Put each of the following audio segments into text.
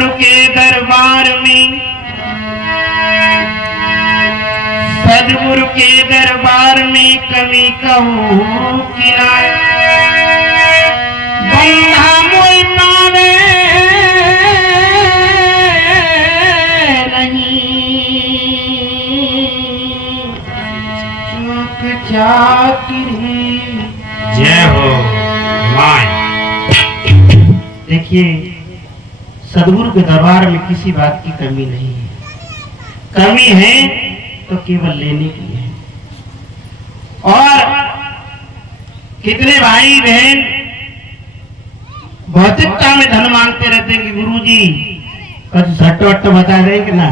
सदगुरु के दरबार में, सदगुरु के दरबार में कमी कहूँ कि ना बंधा मोई पावे चाकरी। जय हो माय। देखिए, सदगुरु के दरबार में किसी बात की कमी नहीं है। कमी है तो केवल लेने की है। और कितने भाई बहन भौतिकता में धन मांगते रहते हैं कि गुरुजी कुछ झट वट बता दें कि ना,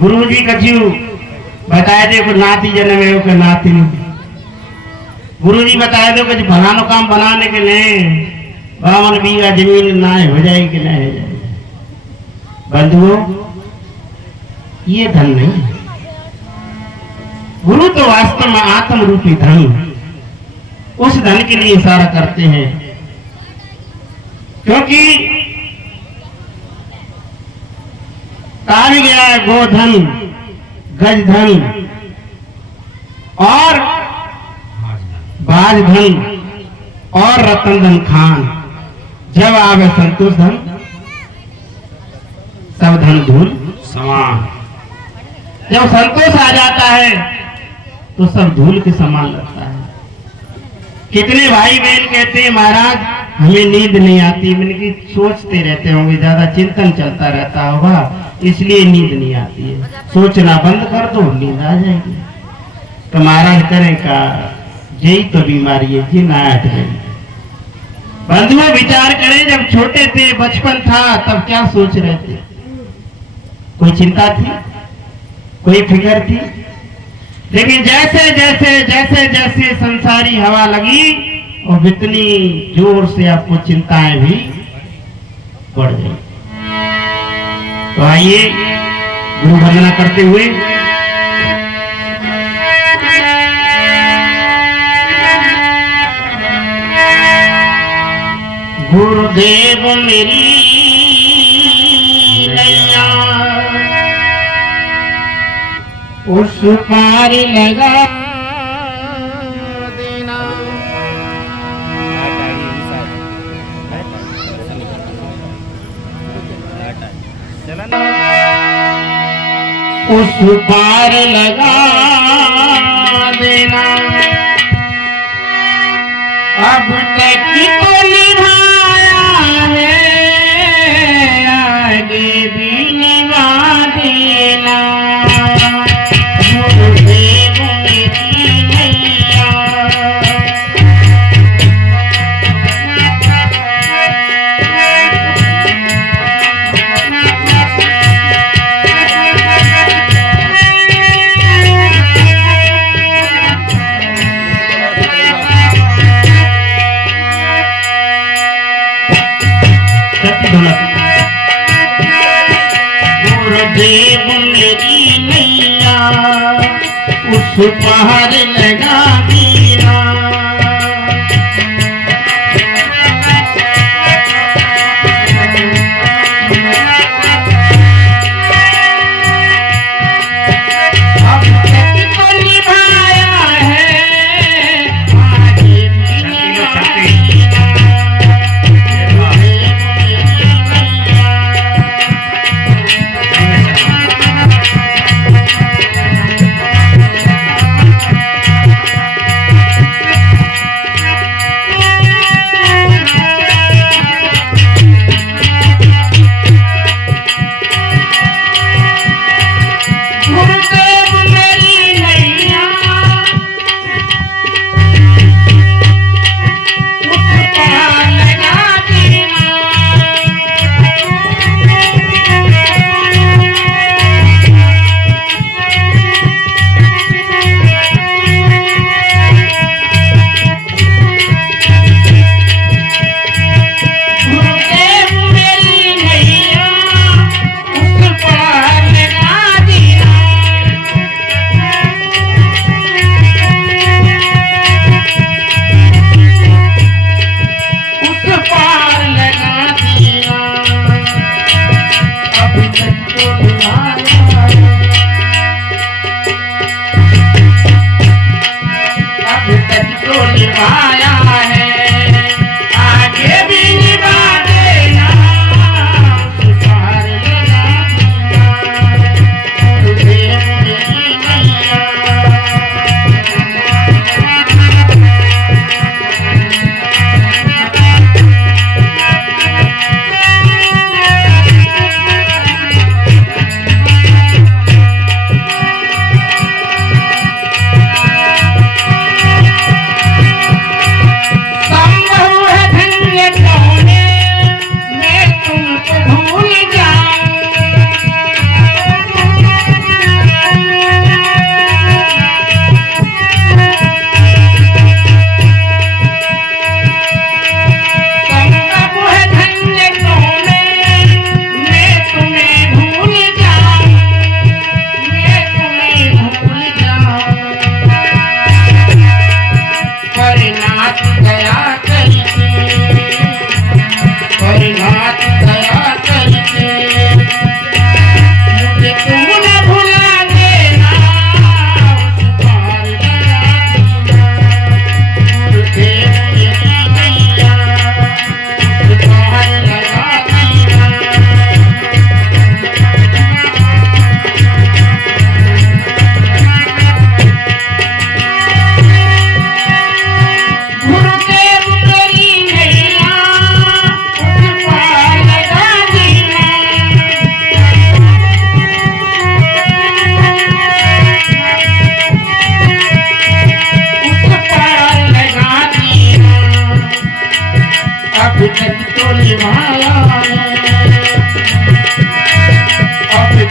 गुरुजी कछु बताए दे को नाती जन्म है के नाती, गुरुजी बताए दो कुछ फलानो काम बनाने के लिए 52 बीघा जमीन ना हो जाएगी कि नहीं हो जाएगी। बंधुओं, ये धन नहीं है। गुरु तो वास्तव में आत्म रूपी धन, उस धन के लिए इशारा करते हैं। क्योंकि कहा गया है गोधन, गजधन और बाजधन और रतन धन खान, जब आवे संतोष धन सब धन धूल समान। जब संतोष आ जाता है तो सब धूल के समान लगता है। कितने भाई बहन कहते हैं महाराज हमें नींद नहीं आती, मैंने कि सोचते रहते होंगे, ज्यादा चिंतन चलता रहता होगा इसलिए नींद नहीं आती है। सोचना बंद कर दो, नींद आ जाएगी। तो महाराज करें का, यही तो बीमारी है जी, ना हट गई। बंधुओं, विचार करें, जब छोटे थे, बचपन था, तब क्या सोच रहे थे? कोई चिंता थी? कोई फिक्र थी? लेकिन जैसे जैसे जैसे जैसे संसारी हवा लगी और इतनी जोर से आपको चिंताएं भी बढ़ गई। तो आइए गुरु वंदना करते हुए गुरुदेव मेरी नैया उस पार लगा देना। उस पार लगा देना। अब तक तो निभाया है, आगे भी निभा देना। गुरुदेव मेरी नैया गुरुदेव मेरी नैया उस पार लगा देना। अब तक तो निभाया है, आगे भी निभाएगा।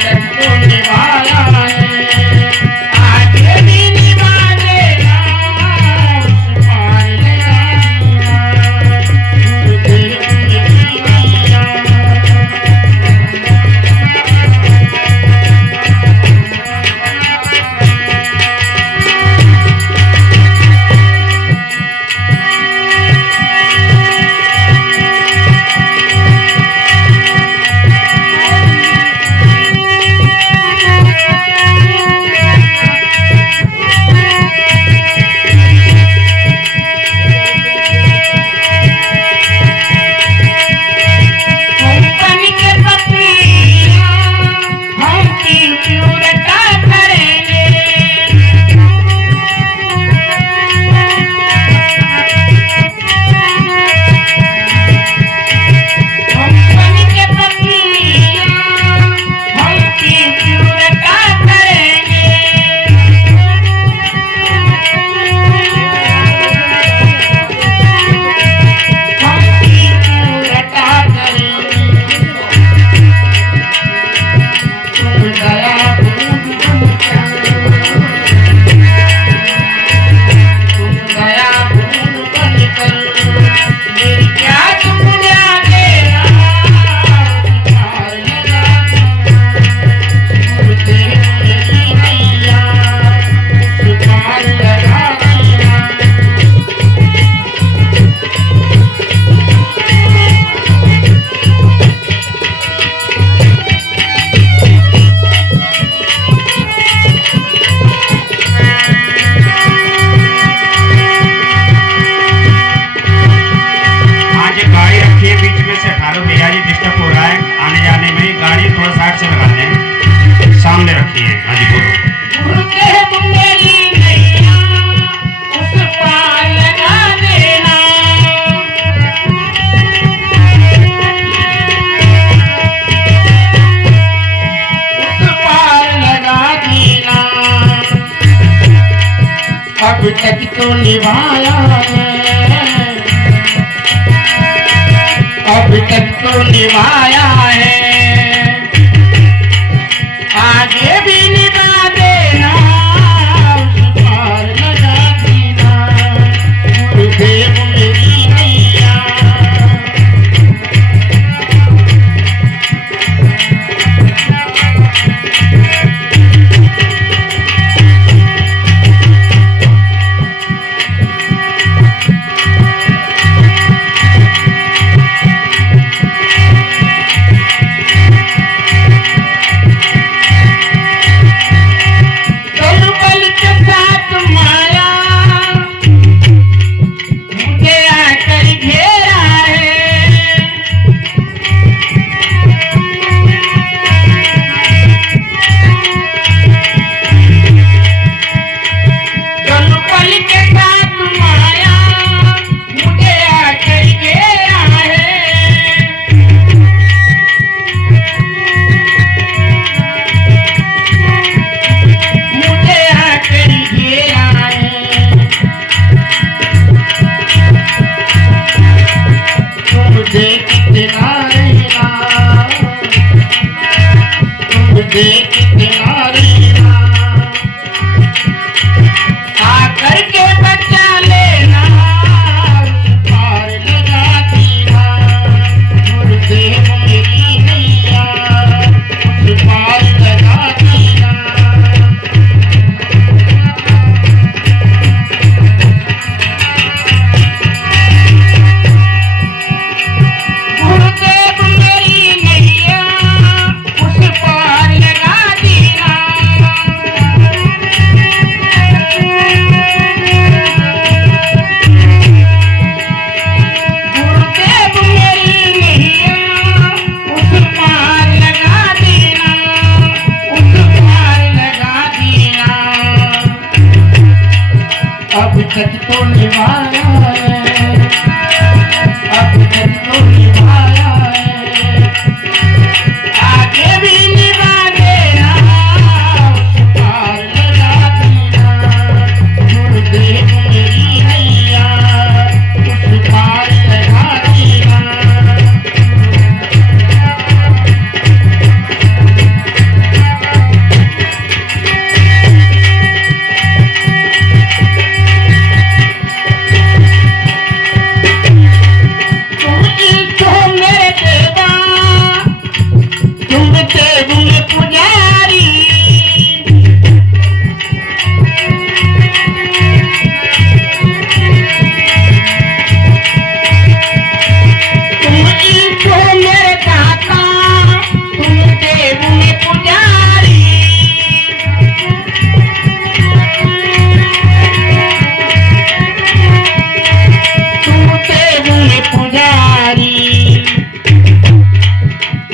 तक तो निभाया है, आगे भी निभा देना, उस पार लगा सामने रखी है। हाँ जी बोलो। अब तक तो निभाया है, अब तक तो निभाया है, आगे भी निभा देना, उस पार लगा देना, गुरुदेव मेरी नैया। आकर के बचा लेना, उस पार लगा देना, गुरुदेव मेरी नैया, उस पार लगा देना। गुरुदेव मेरी नैया, उस पार लगा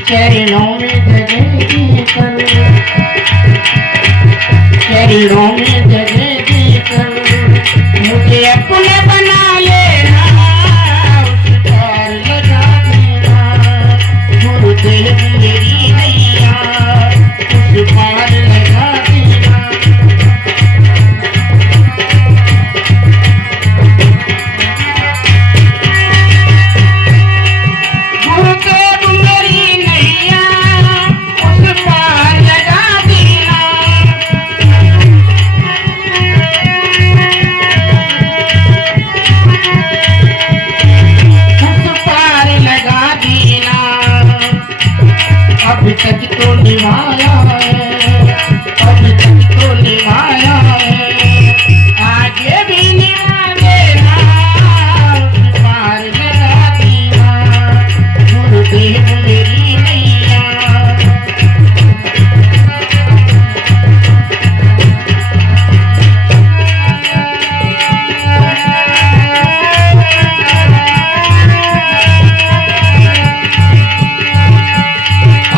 चरणों में जगह कर, चरणों में जगह देकर मुझे अपने बना लेना, उस पार लगा देना, गुरुदेव मेरी नैया उस पार लगा देना। गुरुदेव मेरी नैया उस पार लगा देना, उस पार लगा देना। अब तक तो निभाया है, अब तक तो निभाया है, आगे भी निभा देना, उस पार लगा देना, गुरुदेव मेरी नैया।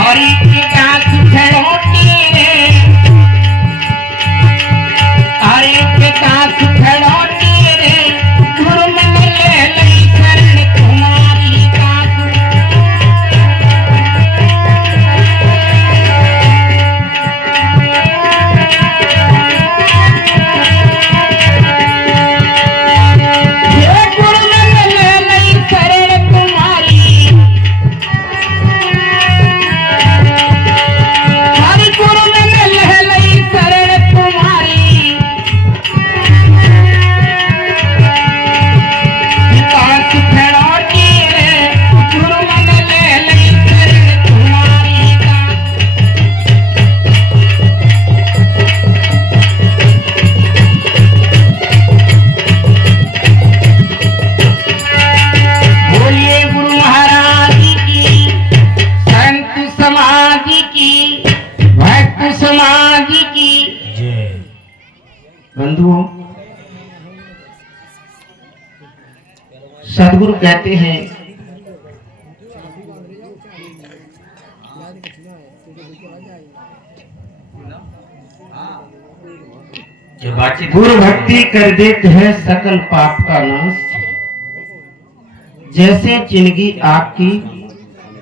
और इनके दांत खड़ोटे रे, और इनके दांत खड़ोटे रे, गुरु मन ले लई शरण तुम्हारी दास। ये गुरु मन ले लई शरण तुम्हारी, हरि गुरु मन ले लई शरण तुम्हारी। दास खड़ोटी रे, गुरु मन ले लई शरण तुम्हारी दास। बोलिए गुरु महाराज की, संत समाज की, भक्त समाज की जय। बंधुओं, सदगुरु कहते हैं गुरु भक्ति कर देते हैं सकल पाप का नाश, जैसे जिंदगी आपकी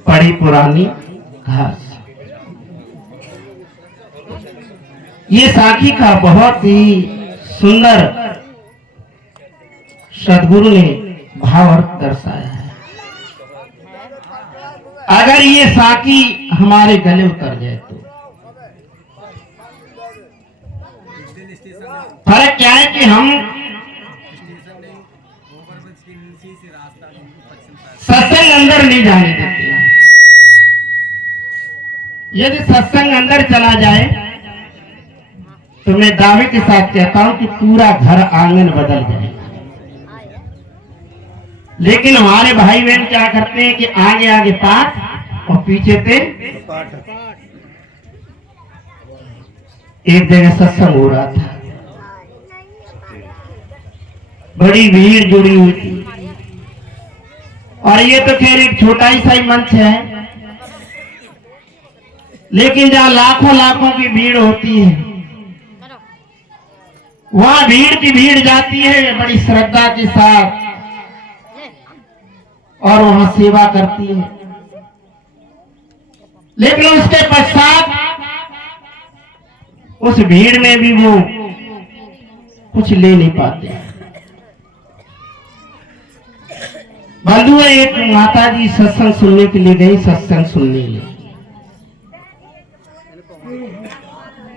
पड़ी पुरानी घास। ये साखी का बहुत ही सुंदर सदगुरु ने भावार्थ दर्शाया है। अगर ये साखी हमारे गले उतर जाए तो फर्क क्या है कि हम सत्संग अंदर नहीं जाने देते हैं। यदि सत्संग अंदर चला जाए तो मैं दावे के साथ कहता हूं कि पूरा घर आंगन बदल जाएगा। लेकिन हमारे भाई बहन क्या करते हैं कि आगे आगे पाठ और पीछे से एक जगह सत्संग हो रहा था, बड़ी भीड़ जुड़ी हुई थी, और ये तो खैर एक छोटा ही सा मंच है, लेकिन जहां लाखों लाखों की भीड़ होती है वहां भीड़ की भीड़ जाती है बड़ी श्रद्धा के साथ और वहां सेवा करती है। लेकिन उसके पश्चात उस भीड़ में भी वो कुछ ले नहीं पाते। बंधु, एक माता जी सत्संग सुनने के लिए गई, सत्संग सुनने लिए।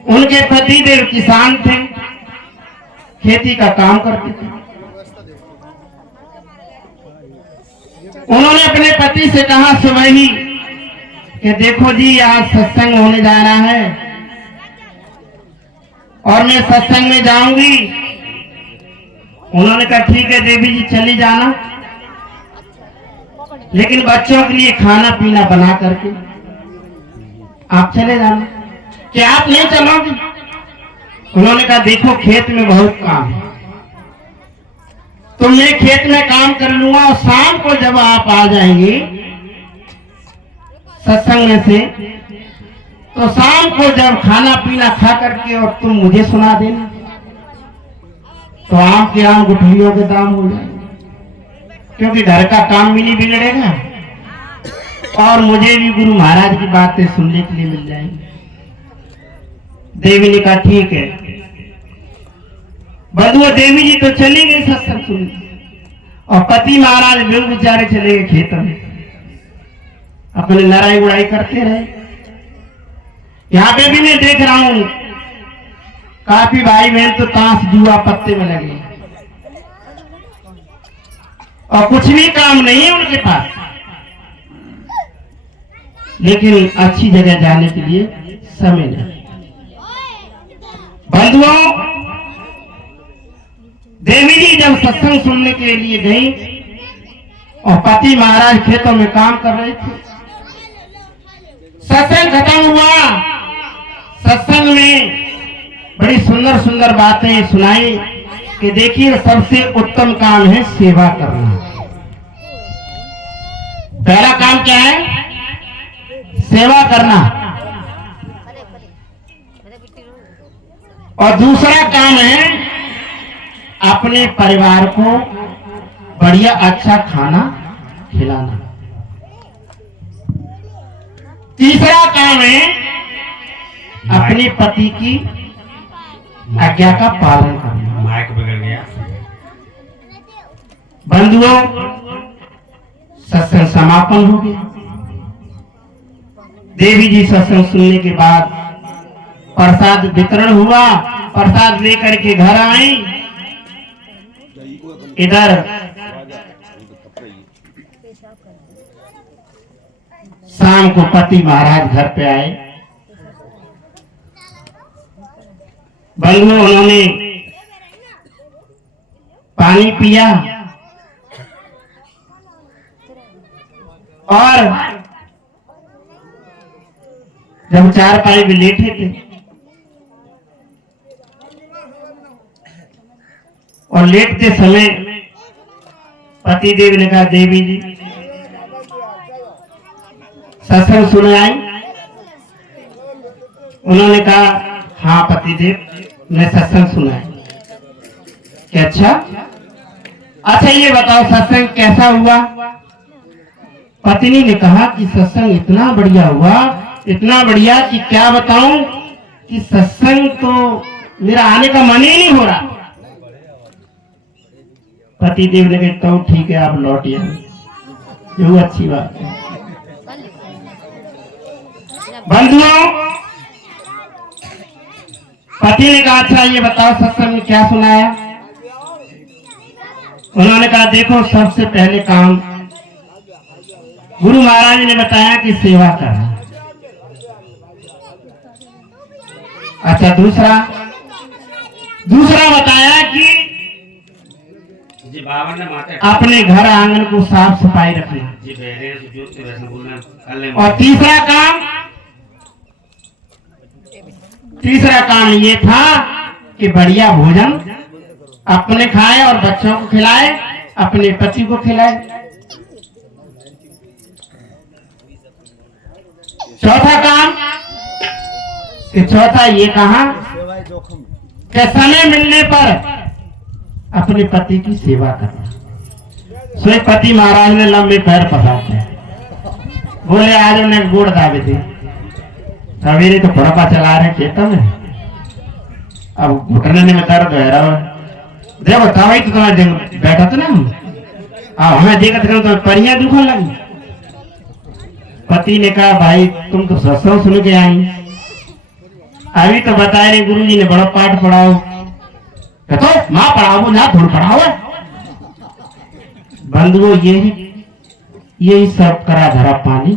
उनके पति देव किसान थे, खेती का काम करते थे। उन्होंने अपने पति से कहा सुबह ही कि देखो जी आज सत्संग होने जा रहा है और मैं सत्संग में जाऊंगी। उन्होंने कहा ठीक है देवी जी चली जाना, लेकिन बच्चों के लिए खाना पीना बना करके आप चले जाना। क्या आप नहीं चलोगी? उन्होंने कहा देखो खेत में बहुत काम है, तो मैं खेत में काम कर लूंगा और शाम को जब आप आ जाएंगे सत्संग में से, तो शाम को जब खाना पीना खा करके और तुम मुझे सुना देना, तो आम के आम गुठलियों के दाम हो जाएंगे, क्योंकि घर का काम भी नहीं बिगड़ेगा और मुझे भी गुरु महाराज की बातें सुनने के लिए मिल जाएंगी। देवी ने कहा ठीक है। बंधुओं, देवी जी तो चली गई सत्संग सुनने और पति महाराज भी बेचारे चले गए खेत में, अपने लड़ाई उड़ाई करते रहे। यहाँ पे भी मैं देख रहा हूं काफी भाई बहन तो ताश जुआ पत्ते में लगे और कुछ भी काम नहीं है उनके पास, लेकिन अच्छी जगह जाने के लिए समय नहीं। बंधुओं, देवी जी जब सत्संग सुनने के लिए गई और पति महाराज खेतों में काम कर रहे थे, सत्संग खत्म हुआ। सत्संग में बड़ी सुंदर सुंदर बातें सुनाई कि देखिए सबसे उत्तम काम है सेवा करना। पहला काम क्या है? सेवा करना। और दूसरा काम है अपने परिवार को बढ़िया अच्छा खाना खिलाना। तीसरा काम है अपने पति की आज्ञा का पालन करना। माइक बिगड़ गया। बंधुओं, सत्संग समापन हो गया। देवी जी सत्संग सुनने के बाद प्रसाद वितरण हुआ। प्रसाद लेकर के घर आई। इधर शाम को पति महाराज घर पे आए। बंधुओं, उन्होंने पानी पिया और जब चारपाई में लेटे थे और लेटते समय पति देव ने कहा, देवी जी सत्संग सुने आई? उन्होंने कहा, हाँ पति देव, मैं सत्संग सुना है। क्या? अच्छा ये बताओ सत्संग कैसा हुआ? पत्नी ने कहा कि सत्संग इतना बढ़िया हुआ, इतना बढ़िया कि क्या बताऊं कि सत्संग तो मेरा आने का मन ही नहीं हो रहा। पति देव ने कहा, तो ठीक है आप लौटिए, जो अच्छी बात है। बंधुओं, पति ने कहा, अच्छा ये बताओ सत्संग में क्या सुनाया? उन्होंने कहा, देखो सबसे पहले काम गुरु महाराज ने बताया कि सेवा करना। अच्छा दूसरा बताया कि अपने घर आंगन को साफ सफाई रखना। और तीसरा काम ये था कि बढ़िया भोजन अपने खाए और बच्चों को खिलाए, अपने पति को खिलाए। चौथा ये कहा कि समय मिलने पर अपने पति की सेवा करना। सोए पति महाराज ने लंबे पैर पसारे, बोले आज उन्हें गोड़ दावे थे। सवेरे तो खुरपा चला रहे खेतों में, अब घुटने में दर्द है रहा। देखो तभी तो तुम्हारे बैठा था ना, अब हमें देखा तो परियां दुखने लगी। पति ने कहा, भाई तुम तो सत्संग सुन के आई, अभी तो बताए रहे गुरु जी ने बड़ा पाठ पढ़ाओ। तो माँ पढ़ाओ ना थोड़ा पढ़ाओ। बंधुओं, यही सब करा धरा पानी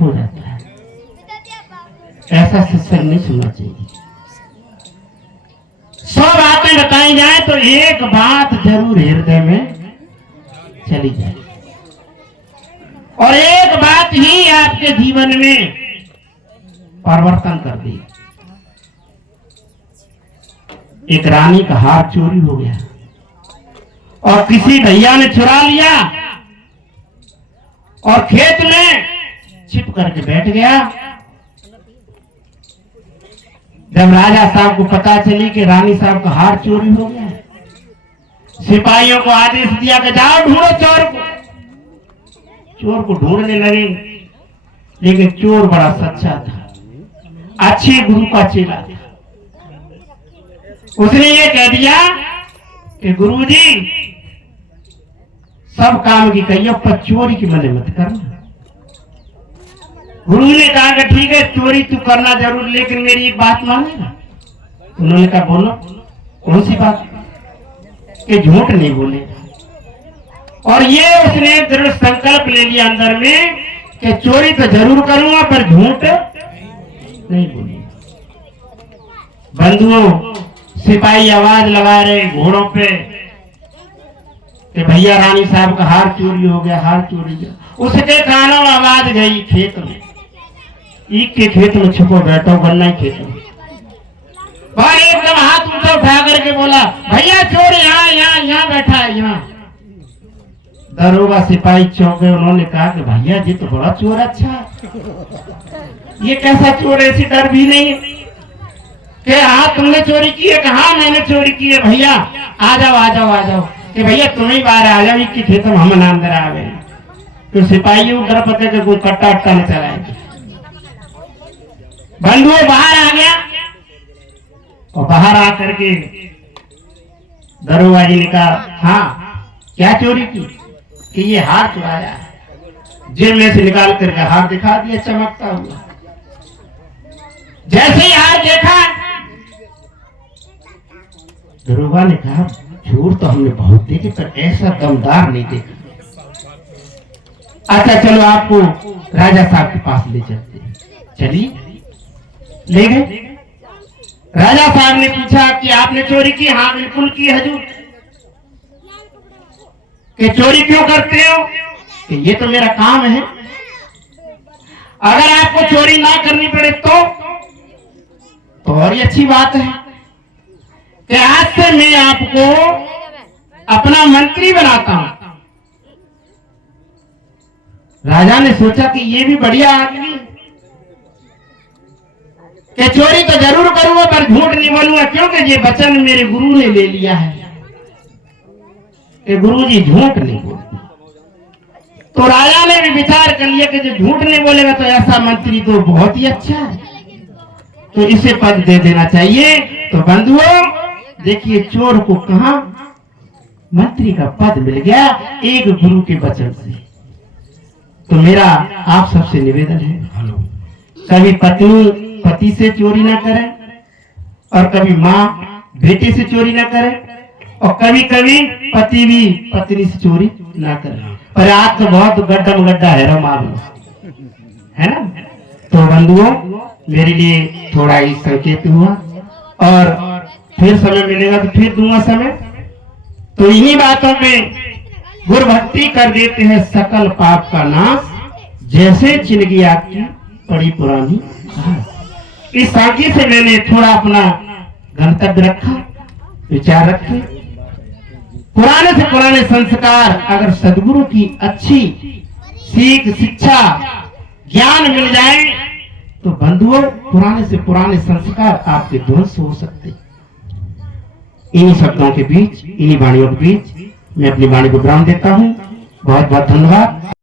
हो जाता है। ऐसा सत्संग नहीं सुनना चाहिए। 100 बातें बताई जाए तो एक बात जरूर हृदय में चली जाए और एक बात ही आपके जीवन में परिवर्तन कर दी। एक रानी का हार चोरी हो गया और किसी भैया ने चुरा लिया और खेत में छिप करके बैठ गया। जब राजा साहब को पता चली कि रानी साहब का हार चोरी हो गया, सिपाहियों को आदेश दिया कि जाओ ढूंढो चोर को। चोर को ढूंढने लगे, लेकिन चोर बड़ा सच्चा था, अच्छे गुरु का चेला था। उसने ये कह दिया कि गुरुजी सब काम की कहिए पर चोरी की मने मत करना। गुरु ने कहा कि ठीक है चोरी तू करना जरूर, लेकिन मेरी एक बात मानेगा। उन्होंने कहा बोलो। कौन सी बात? कि झूठ नहीं बोलेगा। और ये उसने दृढ़ संकल्प ले लिया अंदर में कि चोरी तो जरूर करूंगा पर झूठ नहीं बोलेगा। बंधुओं, सिपाही आवाज लगा रहे घोड़ों पे कि भैया रानी साहब का हार चोरी हो गया, हार चोरी हो गया। उसके कानों में आवाज गई खेत में, ईख के खेत में छुपो बैठो, गन्ना खेत में। और एकदम हाथ ऊंचा उठा करके बोला भैया चोर यहाँ यहाँ यहाँ बैठा है यहाँ। दरोगा सिपाही चौंके, उन्होंने कहा कि भैया जी तो बड़ा चोर अच्छा है, ये कैसा चोर, ऐसी डर भी नहीं कि हाँ तुमने चोरी की है? कहा मैंने चोरी की है भैया, आ जाओ आ जाओ आ जाओ। कि भैया तुम ही बाहर आ जाओ, इक्की खेत में हम अंदर आ गए। तो सिपाही डर पते के कोई कट्टा अट्टा न चलाए। बंधुओं बाहर आ गया और बाहर आकर के दरोगा जी ने कहा हाँ क्या चोरी की? कि ये हार चुराया है। जेब में से निकाल करके हार दिखा दिया चमकता हुआ। जैसे ही हार देखा, दरोगा ने कहा चोर तो हमने बहुत देखे पर ऐसा दमदार नहीं देखा। अच्छा चलो आपको राजा साहब के पास ले चलते हैं। चलिए ले गए। राजा साहब ने पूछा कि आपने चोरी की? हाँ बिल्कुल की हजूर। कि चोरी क्यों करते हो? कि ये तो मेरा काम है। अगर आपको चोरी ना करनी पड़े तो और ही अच्छी बात है कि आज से मैं आपको अपना मंत्री बनाता हूं। राजा ने सोचा कि ये भी बढ़िया आदमी कि चोरी तो जरूर करूंगा पर झूठ नहीं बोलूंगा, क्योंकि ये वचन मेरे गुरु ने ले लिया है कि गुरुजी झूठ नहीं बोलते। तो राजा ने भी विचार कर लिया कि जो झूठ नहीं बोलेगा तो ऐसा मंत्री तो बहुत ही अच्छा है, तो इसे पद दे देना चाहिए। तो बंधुओं देखिए चोर को कहा मंत्री का पद मिल गया एक गुरु के वचन से। तो मेरा आप सबसे निवेदन है, कभी पत्नी पति से चोरी ना करे और कभी माँ बेटे से चोरी ना करे और कभी कभी पति भी पत्नी से चोरी ना करे। पर आज तो बहुत गड्ढम गड्ढा है मामला है ना। तो बंधुओं मेरे लिए थोड़ा ही संकेत हुआ और फिर समय मिलेगा तो फिर दूंगा समय। तो इन्हीं बातों में गुरु भक्ति कर देते हैं सकल पाप का नाश, जैसे चिलगी आग की बड़ी पुरानी घास। इस साकी से मैंने थोड़ा अपना गंतव्य रखा, विचार रखे। पुराने से पुराने संस्कार अगर सदगुरु की अच्छी सीख शिक्षा ज्ञान मिल जाए तो बंधुओं पुराने से पुराने संस्कार आपके ध्वंस हो सकते। इन्हीं शब्दों के बीच, इन्हीं वाणियों के बीच मैं अपनी वाणी को विराम देता हूँ। बहुत बहुत धन्यवाद।